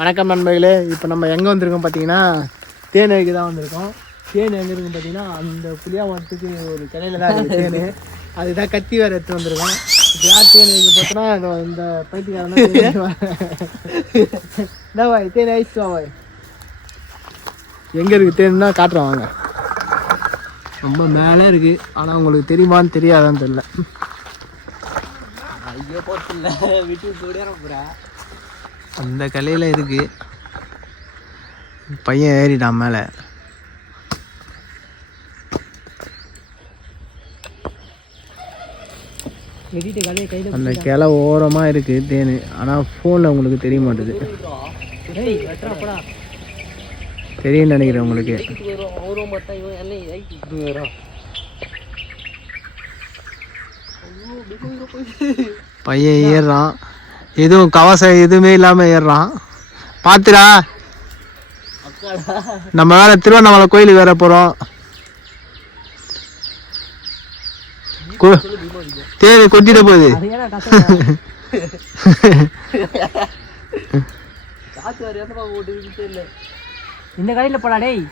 வணக்கம் நண்பர்களே. இப்போ நம்ம எங்கே வந்திருக்கோம் பார்த்தீங்கன்னா தேனருக்கு தான் வந்திருக்கோம். தேன் எங்கே இருக்குன்னு பார்த்தீங்கன்னா அந்த புளியா மரத்துக்கு ஒரு கடையில் தான் இருக்குது தேன். அதுதான் கத்தி வேறு எடுத்து வந்திருக்கோம். இப்போ யார் தேன் வைக்க பார்த்தோன்னா இந்த பைத்தியக்காரன் வாய் தேன் ஐஸ் வாய் எங்கே இருக்குது தேன்னா காட்டுறோம் வாங்க. ரொம்ப மேலே இருக்குது, ஆனால் உங்களுக்கு தெரியுமான்னு தெரியாதான்னு தெரியல. ஐயோ போட்டில்ல விட்டு போட போகிறேன். அந்த கலையில் இருக்கு. பையன் ஏறிட்டான் மேலே. அந்த கிளை ஓரமாக இருக்குது தேன், ஆனால் ஃபோனில் உங்களுக்கு தெரிய மாட்டுது. தெரியும் நினைக்கிறேன் உங்களுக்கு. பையன் ஏறுறான், எதுவும் கவசம் எதுவுமே இல்லாமல் ஏறுறான். பார்த்துடா, நம்ம வேற திருவண்ணாமலை கோயிலுக்கு வேற போகிறோம். தேவை கொட்டிட போகுது. இந்த கடையில் போடா டேய்.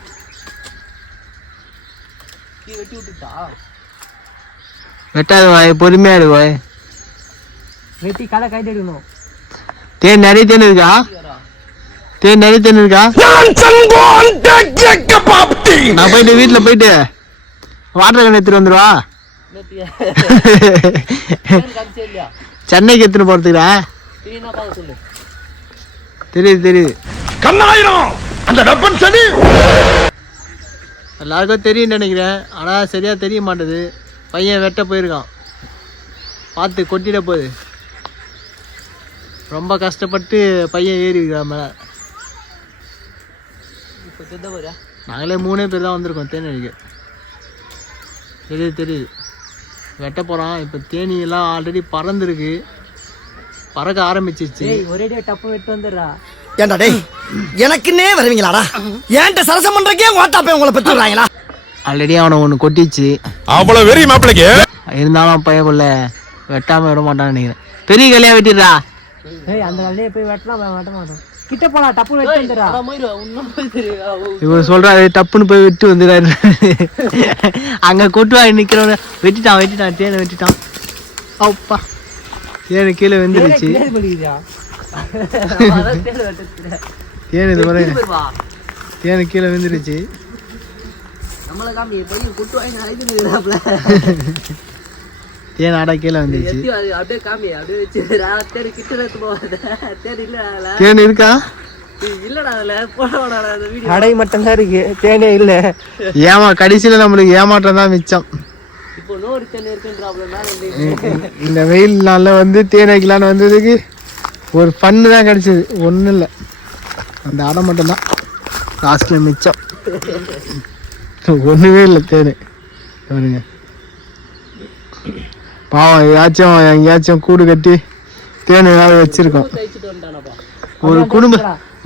வெட்டாது வாய், பொறுமையா இருக்கு வாய். வெட்டி களை கைட்டு எடுக்கணும். தேன் நிறைய தேன் இருக்கா? தேன் நிறைய தேன் இருக்கா? நான் போயிட்டு வீட்டில் போயிட்டு வாட்டர் கேன் எடுத்துட்டு வந்துடுவா. சென்னைக்கு எடுத்துட்டு போறதுக்குடா. தெரியுது தெரியுது. எல்லாருக்கும் தெரியும் நினைக்கிறேன், ஆனால் சரியா தெரிய மாட்டேது. பையன் வெட்ட போயிருக்கான், பார்த்து கொட்டிட போகுது. ரொம்ப கஷ்டப்பட்டு பையன் ஏறி இருக்கிறான் மேலே. நாங்களே 3 பேர் தான் வந்திருக்கோம் தேனடிக்க. தெரியுது தெரியுது. வெட்ட போகிறான். இப்போ தேனியெல்லாம் ஆல்ரெடி பறந்துருக்கு, பறக்க ஆரம்பிச்சிச்சு. ஒரே டப்பு வெட்டு வந்துடுறா. ஏன்டா டேய், எனக்குன்னே வருவீங்களாடா? ஏன்ட்ட சரசம் பண்றக்கே ஓட்டாப்பே உங்களை பெற்றுறாங்களா? ஆல்ரெடி அவனை ஒன்று கொட்டிச்சு. அவ்வளவு வெறி மாப்பிளைக்கு இருந்தாலும் பையன் பிள்ளை வெட்டாமல் விட மாட்டான்னு நினைக்கிறேன். பெரிய கல்லையா வெட்டிடுறா. அந்த கல்லையை போய் வெட்டலாம், வெட்ட மாட்டோம். கிட்ட போடா, டப்பு வெட்டி வந்துடுறா. இவர் சொல்றாரு டப்புன்னு போய் வெட்டி வந்துடுறாரு. அங்க கொட்டுவா நிக்கிறவன வெட்டிட்டான் வெட்டிட்டான் தேனை வெட்டிட்டான். அப்பா, தேனு கீழே வெந்துருச்சு. தேன் இது மாதிரி தேனு கீழே வெந்துருச்சு. தேன் ஆடா கீழே வந்துருச்சு. தேன் இருக்கா? அடை மட்டும் தான் இருக்கு, தேனே இல்ல. கடைசியில நம்மளுக்கு ஏமாற்றம் தான் மிச்சம். இந்த வெயில் நாள்ல வந்து தேன் வைக்கலான்னு வந்ததுக்கு ஒரு பண்ணு தான் கிடைச்சது, ஒன்றும் இல்லை. அந்த அடை மட்டும்தான் லாஸ்ட்ல மிச்சம். ஒன்றுமே இல்லை தேன். பாருங்க பாவம், எங்கேயாச்சும் கூடு கட்டி தேன் ஏதாவது வச்சிருக்கோம்.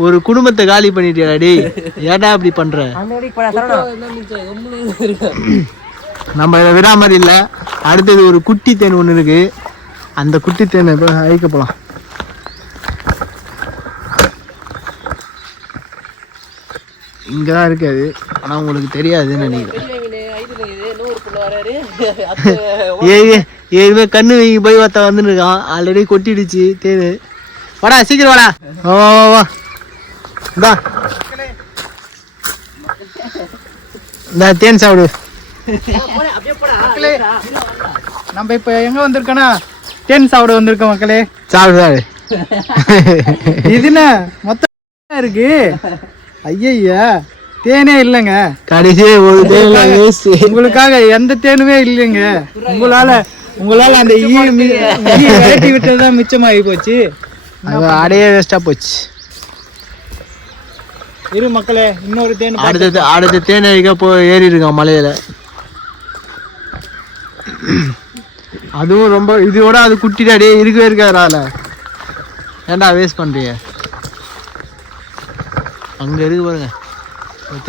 ஒரு குடும்பத்தை காலி பண்ணிட்டியா டேய், ஏடா அப்படி பண்ற? நம்ம இதை விடா மாதிரி இல்லை. அடுத்தது ஒரு குட்டி தேன் ஒன்று இருக்கு, அந்த குட்டி தேனை அழிக்க போலாம். இங்கதான் இருக்காது, ஆனா உங்களுக்கு தெரியாதுன்னு நினைக்கிறேன். ஏற்கனவே கண்ணு வைங்க போய் ஒருத்த வந்துன்னு இருக்கான், ஆல்ரெடி கொட்டிடுச்சு தேனு. வாடா சீக்கிரம் வாடா. வா வா வா, இந்த தேன் சாப்பிடு. நம்ம இப்ப எங்க வந்திருக்கோன்னா தேன் சாப்பிட வந்திருக்கோம் மக்களே. சாப்பிடு சாப்பிடு. இதுனா மொத்தம் இருக்கு. ஐயா தேனே இல்லைங்க, கடைசியே ஒரு தேன். உங்களுக்காக எந்த தேனுமே இல்லைங்க. உங்களால அந்த விரட்டி விட்டதுதான் மிச்சமாகி போச்சு. அடையே வேஸ்டா போச்சு. இரு மக்களே, இன்னொரு தேன் அடுத்த தேன் அழிக்க ஏறி இருக்கான் மலையில. அதுவும் ரொம்ப இதோட அது குட்டிடாடே இருக்கவே இருக்காதுல. ஏன்டா வேஸ்ட் பண்றீங்க? அங்க இருக்கு பாருங்க,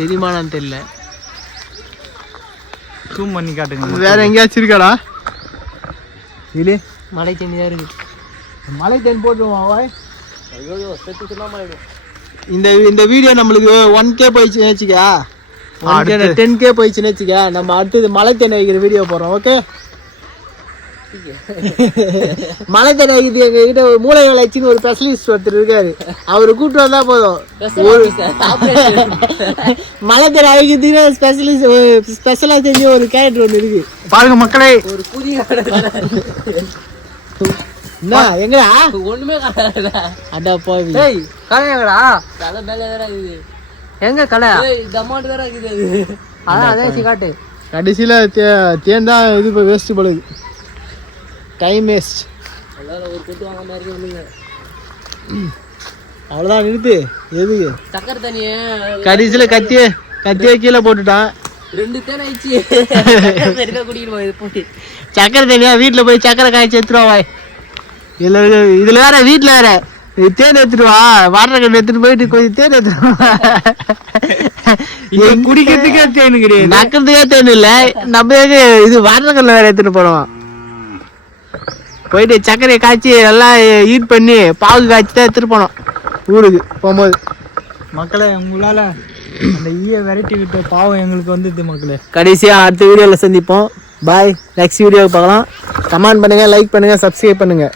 தெரியுமான்னு தெரியல. ஜூம் பண்ணி காட்டுங்க. வேற எங்கேயாச்சும் இருக்காடா? இல்ல, மலை தண்ணி தான் இருக்கு. மலை தேன் போட்டுருவோம் வாய். ஐயோ செத்து சொல்லாம ஆயிடும். இந்த வீடியோ நம்மளுக்கு 1K போயிடுச்சுன்னு வச்சுக்கா, 10K போயிடுச்சுன்னு வச்சுக்கா, நம்ம அடுத்தது மலை தேனை வைக்கிற வீடியோ போடுறோம். ஓகே, மலை தேனை வைக்கிறது எங்க கிட்ட மூளை வளர்ச்சின்னு ஒரு ஸ்பெஷலிஸ்ட் ஒருத்தர் இருக்காரு, அவரு கூப்பிட்டு வந்தா போதும். மலை தேனை வைக்கிறதுக்கு ஸ்பெஷலா செஞ்ச ஒரு கேரக்டர் ஒன்று இருக்கு பாருங்க மக்களே. ஒரு புதிய என்ன எங்கடா ஒண்ணுமே காணல. அடா போவி. டேய் கலை எங்கடா? கலை மேல வேற இருக்குது. எங்க கலை? இந்த அமௌண்ட் வேற இருக்குது. அதான் அதே சிகாட்டு. கடைசியில தேன் தான் இது வேஸ்ட் போடுது, டைம் வேஸ்ட். எல்லாரும் ஒரு கொட்டு வாங்க மாதிரி வந்துங்க. அவ்வளோதான், நிறுத்து. எதுக்கு சக்கரை தண்ணியே கடைசியில கத்தியே கீழே போட்டுட்டான். 2 தேன் ஆயிடுச்சு. குடிக்கணும் இது போட்டு. சக்கரை தண்ணியா வீட்டில் போய் சக்கரை காய்ச்சி எடுத்துருவா. இதுல வேற வீட்டில் வேற தேன் எடுத்துருவா, வாட்டர் கன் எடுத்துட்டு போயிட்டு கொஞ்சம் தேன் எடுத்துருவா. குடிக்கிறதுக்கே தேன் கிடையாது, நக்கிறதுக்கே தேன் இல்லை. நம்ம இது வாட்டர் கன்ல வேற எடுத்துட்டு போனோம். போயிட்டு சர்க்கரையை காய்ச்சி எல்லாம் ஹீட் பண்ணி பாகு காய்ச்சி தான் எடுத்துட்டு போனோம் ஊருக்கு போகும்போது. மக்களே உங்களால அந்த வெரைட்டி விட்ட பாவம் எங்களுக்கு வந்துது மக்களே. கடைசியா அடுத்த வீடியோல சந்திப்போம். பாய். நெக்ஸ்ட் வீடியோவுக்கு பார்க்கலாம். கமெண்ட் பண்ணுங்க, லைக் பண்ணுங்க, சப்ஸ்கிரைப் பண்ணுங்க.